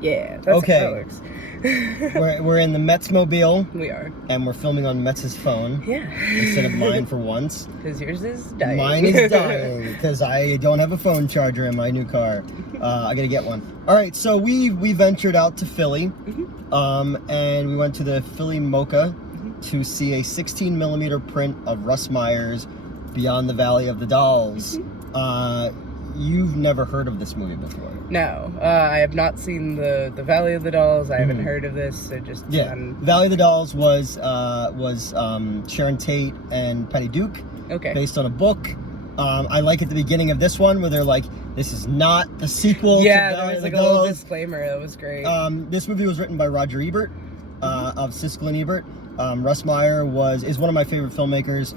Yeah, that's Okay. how it works. We're in the Metsmobile. We are. And we're filming on Metz's phone. Yeah. Instead of mine for once. Because yours is dying. Mine is dying because I don't have a phone charger in my new car. I gotta get one. All right, so we ventured out to Philly, and we went to the Philly Mocha to see a 16mm print of Russ Meyer's Beyond the Valley of the Dolls. You've never heard of this movie before? No, I have not seen the Valley of the Dolls. I haven't heard of this. So just Valley of the Dolls was Sharon Tate and Patty Duke. Okay. Based on a book. I like at the beginning of this one where they're like, "This is not the sequel." Yeah, to there was like a Dolls. little disclaimer. That was great. This movie was written by Roger Ebert of Siskel and Ebert. Russ Meyer is one of my favorite filmmakers.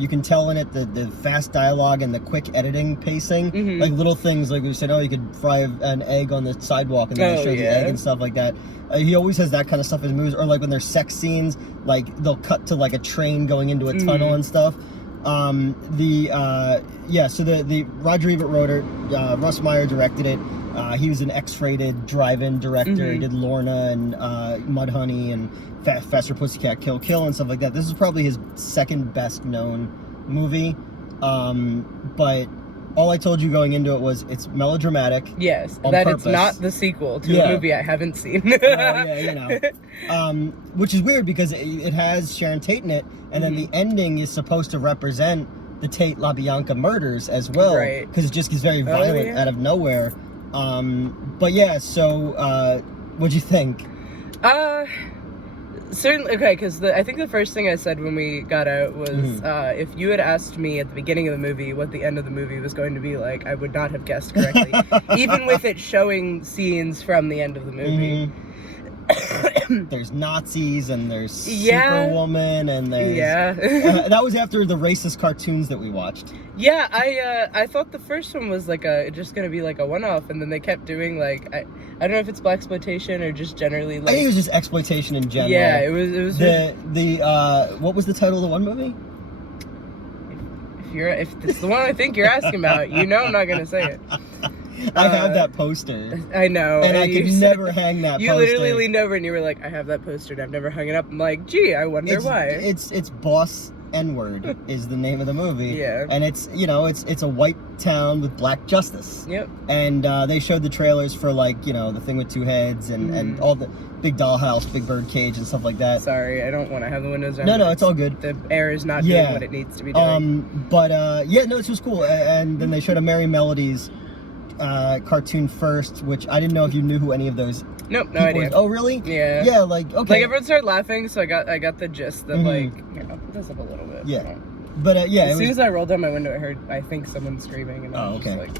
You can tell in it the fast dialogue and the quick editing pacing, like little things like we said, you could fry an egg on the sidewalk and then show the egg and stuff like that. He always has that kind of stuff in his movies, or like when there's sex scenes, like they'll cut to like a train going into a tunnel and stuff. So the Roger Ebert wrote it, Russ Meyer directed it. He was an X-rated drive-in director. He did Lorna and Mudhoney and Faster Pussycat Kill Kill and stuff like that. This is probably his second best known movie. But all I told you going into it was it's melodramatic. Yes, on that purpose. It's not the sequel to a movie I haven't seen. Which is weird because it has Sharon Tate in it, and then the ending is supposed to represent the Tate LaBianca murders as well, right? Because it just gets very violent out of nowhere. But yeah, so what'd you think? Certainly, okay, because I think the first thing I said when we got out was, if you had asked me at the beginning of the movie what the end of the movie was going to be like, I would not have guessed correctly, even with it showing scenes from the end of the movie. There's Nazis and there's Superwoman and there's that was after the racist cartoons that we watched. Yeah, I thought the first one was like just gonna be like a one-off, and then they kept doing like I don't know if it's blaxploitation or just generally like, I think it was just exploitation in general. Yeah, it was what was the title of the one movie? If it's the one I think you're asking about, I'm not gonna say it. I have that poster. I know. And I could never hang that poster. You literally leaned over and you were like, I have that poster and I've never hung it up. I'm like, gee, I wonder why. It's Boss N-Word is the name of the movie. Yeah. And it's a white town with black justice. Yep. And they showed the trailers for the thing with two heads and all the big dollhouse, big bird cage and stuff like that. Sorry, I don't want to have the windows down. No, it's all good. The air is not doing what it needs to be doing. This was cool. And then they showed a Merry Melodies cartoon first, which I didn't know if you knew who any of those. Nope, no idea. Oh, really? Yeah. Yeah, like, okay. Like, everyone started laughing, so I got the gist that, like, put this up a little bit. Yeah. But, as soon as I rolled down my window, I heard, I think, someone screaming, and I was just like...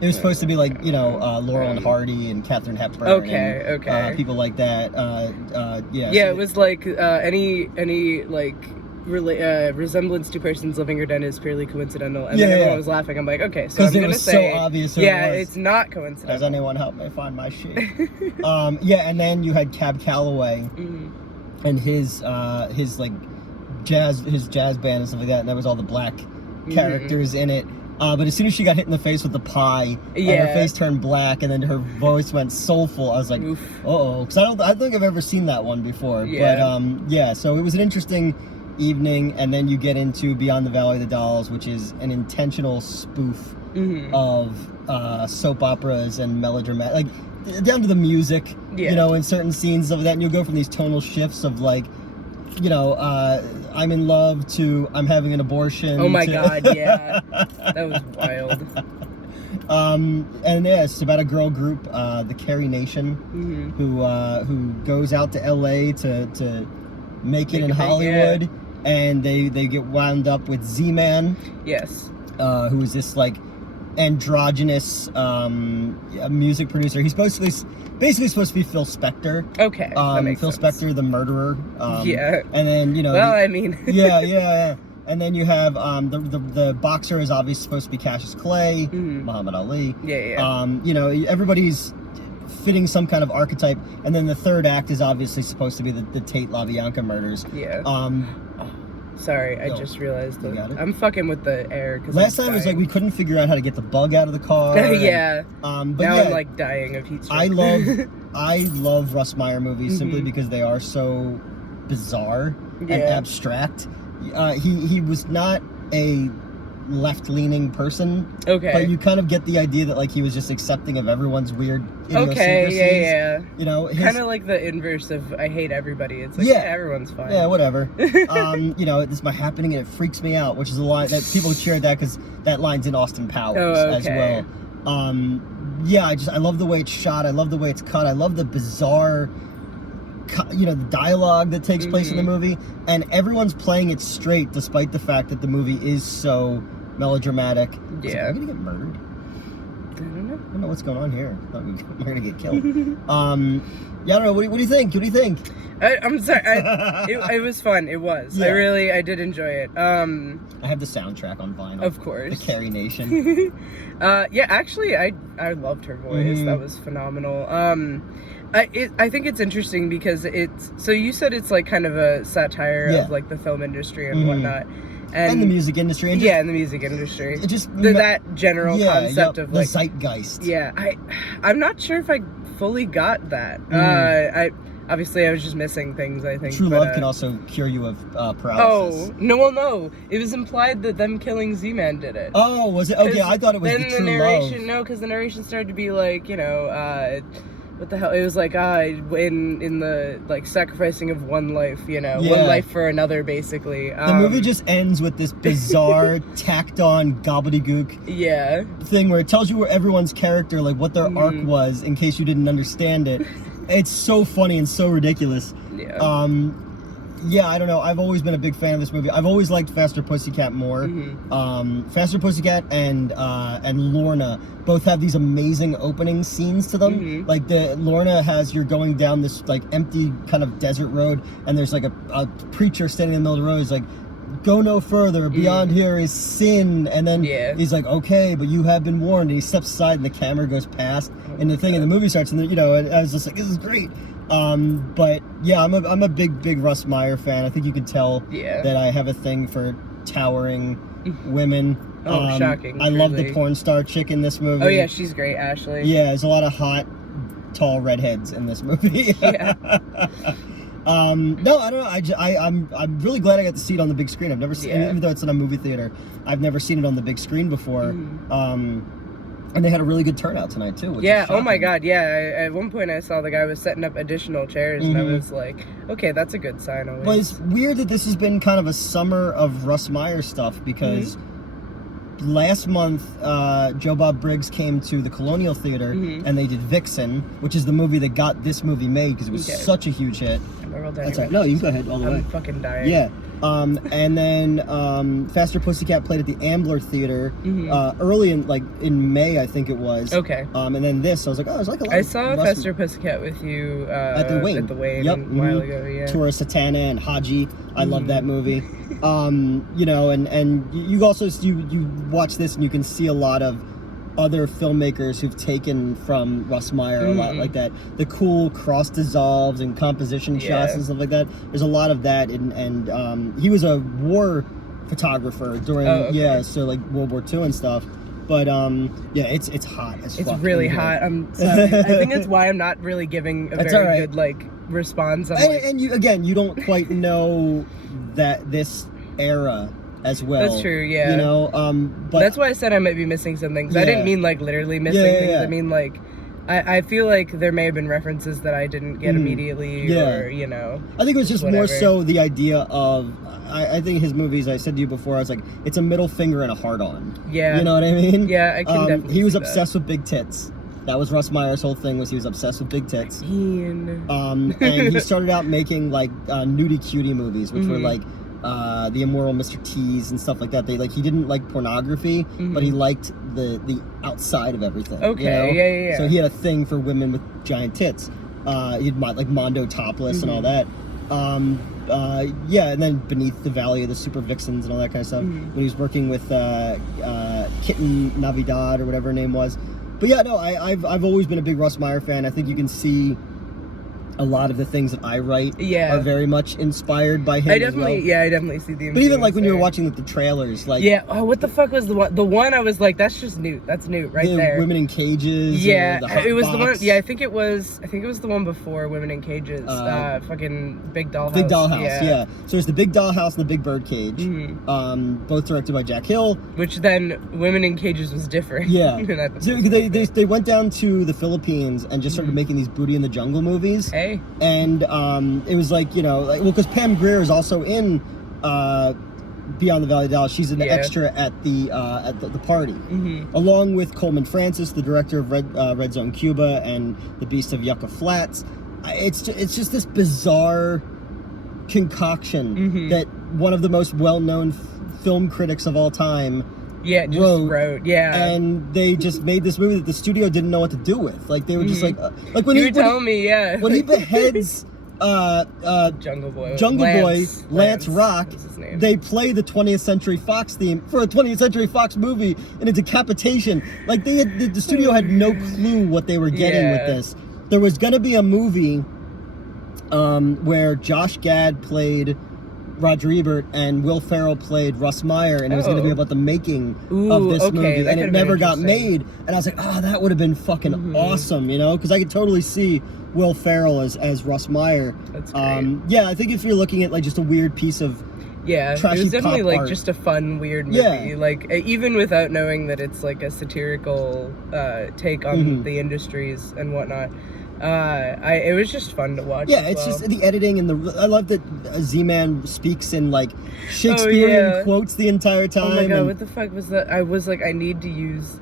It was supposed to be like, Laurel and Hardy and Katharine Hepburn. Okay. People like that. Yeah, it was like, any like... resemblance to persons living or dead is purely coincidental, and then everyone was laughing. I'm like, okay, so I'm gonna say, so obvious. It's not coincidental. Does anyone help me find my shit? And then you had Cab Calloway and his like jazz band and stuff like that, and there was all the black characters in it. But as soon as she got hit in the face with the pie, her face turned black, and then her voice went soulful. I was like, uh-oh, because I don't think I've ever seen that one before. But so it was an interesting evening, and then you get into Beyond the Valley of the Dolls, which is an intentional spoof of soap operas and melodramatic, like down to the music, in certain scenes of that, and you'll go from these tonal shifts of like, I'm in love to I'm having an abortion. Oh my god, yeah, that was wild. And it's about a girl group, the Carrie Nation, who goes out to LA to make it in Hollywood. And they get wound up with Z-Man. Yes. Who is this like androgynous music producer. He's basically supposed to be Phil Spector. Okay. That makes Phil sense. Spector, the murderer. And then Well, I mean. yeah. And then you have the boxer is obviously supposed to be Cassius Clay, Muhammad Ali. Yeah. Everybody's fitting some kind of archetype, and then the third act is obviously supposed to be the Tate LaBianca murders. Yeah. Sorry, I just realized that I'm fucking with the air. Last time it was like we couldn't figure out how to get the bug out of the car. Yeah. But now I'm like dying of heat stroke. I love Russ Meyer movies simply because they are so bizarre and abstract. He was not a left-leaning person. Okay. But you kind of get the idea that like he was just accepting of everyone's weird idiosyncrasies. Okay, yeah. You know, kind of like the inverse of I hate everybody. It's like everyone's fine. Yeah, whatever. You know, this is my happening and it freaks me out, which is a line that people cheered that because that line's in Austin Powers as well. Yeah, I love the way it's shot. I love the way it's cut. I love the bizarre, you know, the dialogue that takes place in the movie, and everyone's playing it straight despite the fact that the movie is so melodramatic. Yeah. Am I gonna get murdered? I don't know what's going on here. We're gonna get killed. Yeah, I don't know. What do you think? What do you think? I'm sorry. It was fun. It was. Yeah. I did enjoy it. I have the soundtrack on vinyl. Of course. The Carrie Nation. Yeah, actually, I loved her voice. That was phenomenal. I think it's interesting because it's, so you said it's like kind of a satire of like the film industry and whatnot. And the music industry. And and the music industry. It just that general concept of like the zeitgeist. Yeah, I'm not sure if I fully got that. Obviously I was just missing things, I think. True love can also cure you of paralysis. Oh, no. It was implied that them killing Z-Man did it. Oh, was it? Okay, I thought it was then the true narration, love. No, because the narration started to be like, you know, what the hell? It was like, in the, like, sacrificing of one life, you know, one life for another, basically. The movie just ends with this bizarre, tacked-on gobbledygook thing where it tells you where everyone's character, like, what their arc was, in case you didn't understand it. It's so funny and so ridiculous. Yeah. Yeah, I don't know. I've always been a big fan of this movie. I've always liked Faster Pussycat more. Faster Pussycat and Lorna both have these amazing opening scenes to them. Like Lorna has, you're going down this like empty kind of desert road, and there's like a preacher standing in the middle of the road. He's like, "Go no further. Beyond here is sin." And then he's like, "Okay, but you have been warned." And he steps aside, and the camera goes past, and the thing in the movie starts. And you know, and I was just like, "This is great." But yeah, I'm a big Russ Meyer fan. I think you can tell that I have a thing for towering women. Oh, shocking! I love the porn star chick in this movie. Oh yeah, she's great, Ashley. Yeah, there's a lot of hot, tall redheads in this movie. Yeah. No, I don't know. I'm really glad I got to see it on the big screen. I've never seen it, even though it's in a movie theater. I've never seen it on the big screen before. And they had a really good turnout tonight too. Which is oh my god, yeah. At one point I saw the guy was setting up additional chairs, and I was like, okay, that's a good sign. Always. But it's weird that this has been kind of a summer of Russ Meyer stuff because last month Joe Bob Briggs came to the Colonial Theater and they did Vixen, which is the movie that got this movie made because it was such a huge hit. That's right. No, you can go ahead all the way. I'm fucking dying. Yeah. And then Faster Pussycat played at the Ambler Theater early in May, I think it was. Okay. And then this, I was like, oh, it's like a lot. I saw Faster Pussycat with you at the Wayne. a while ago. Yeah. Tour of Satana and Haji. I love that movie. You know, and you also you watch this and you can see a lot of other filmmakers who've taken from Russ Meyer a lot like that. The cool cross dissolves and composition shots and stuff like that. There's a lot of that, and he was a war photographer during so like World War II and stuff. But yeah, it's hot as fuck. It's really hot. I'm sorry. I think that's why I'm not really giving a very good like response. And you don't quite know that this era as well. That's true, yeah. You know, but that's why I said I might be missing some things. I didn't mean like literally missing things. I mean like I feel like there may have been references that I didn't get immediately or, you know. I think it was just more so the idea of I think his movies, I said to you before, I was like, it's a middle finger and a heart on. Yeah. You know what I mean? Yeah, I can definitely he was see obsessed with big tits. That was Russ Meyer's whole thing, was he was obsessed with big tits. And he started out making like nudie cutie movies, which were like The Immoral Mr. T's and stuff like that. He didn't like pornography, but he liked the outside of everything. Okay, you know? yeah. So he had a thing for women with giant tits. He'd like Mondo Topless and all that. And then Beneath the Valley of the Super Vixens and all that kind of stuff. When he was working with Kitten Navidad or whatever her name was. But yeah, no, I've always been a big Russ Meyer fan. I think you can see a lot of the things that I write Yeah. are very much inspired by him. I definitely see the. But even like when you were there. watching the trailers, like yeah, oh, what the fuck was the one? The one I was like, that's just Newt. That's Newt right the there. Women in Cages. Yeah, or the Hot it was Box. the one. Yeah, I think it was the one before Women in Cages. Fucking Big Dollhouse. Big Dollhouse. Yeah. So there's the Big Dollhouse and the Big Birdcage. Mm-hmm. Both directed by Jack Hill. Which then Women in Cages was different. Yeah. And I thought So they went down to the Philippines and just started making these Booty in the Jungle movies. Hey. And it was like, you know, like, well, because Pam Grier is also in Beyond the Valley of Dolls. She's an extra at the party, along with Coleman Francis, the director of Red Zone Cuba and The Beast of Yucca Flats. It's just this bizarre concoction that one of the most well-known film critics of all time wrote. Yeah, and they just made this movie that the studio didn't know what to do with. Like they were just like when you were telling me, when he beheads Jungle Boy Lance Rock, they play the 20th Century Fox theme for a 20th Century Fox movie in a decapitation. Like the studio had no clue what they were getting with this. There was gonna be a movie where Josh Gad played Roger Ebert and Will Ferrell played Russ Meyer, and it was going to be about the making of this movie, and it never got made. And I was like, oh, that would have been fucking awesome, you know, because I could totally see Will Ferrell as Russ Meyer. That's great. Yeah, I think if you're looking at like just a weird piece of it was definitely like art. just a fun, weird movie. Yeah. Like even without knowing that it's like a satirical take on the industries and whatnot. It was just fun to watch. Yeah, it's just the editing and I love that Z-Man speaks in like Shakespearean quotes the entire time. Oh my god, what the fuck was that? I was like, I need to use.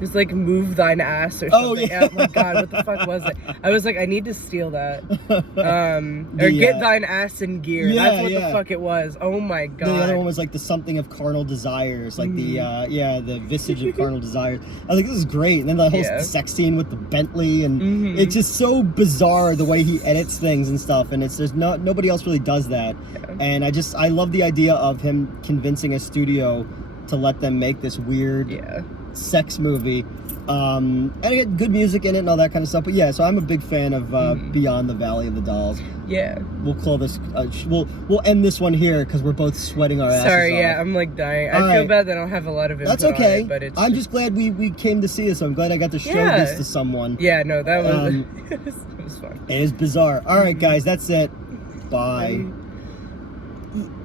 It was like "move thine ass" or something. Oh my god, what the fuck was it? I was like, I need to steal that. Or get thine ass in gear. That's what the fuck it was. Oh my god. The other one was like the something of carnal desires, like the visage of carnal desires. I was like, this is great. And then the whole sex scene with the Bentley, and it's just so bizarre the way he edits things and stuff. And nobody else really does that. Yeah. And I love the idea of him convincing a studio to let them make this weird sex movie, and I get good music in it and all that kind of stuff. But yeah, so I'm a big fan of Beyond the Valley of the Dolls. Yeah, we'll call this. We'll end this one here because we're both sweating our asses Sorry, off. I'm like dying. I feel bad that I don't have a lot of input. That's okay. On it, but I'm just glad we came to see it. So I'm glad I got to show this to someone. Yeah, no, that was it was fun. It is bizarre. All right, guys, that's it. Bye.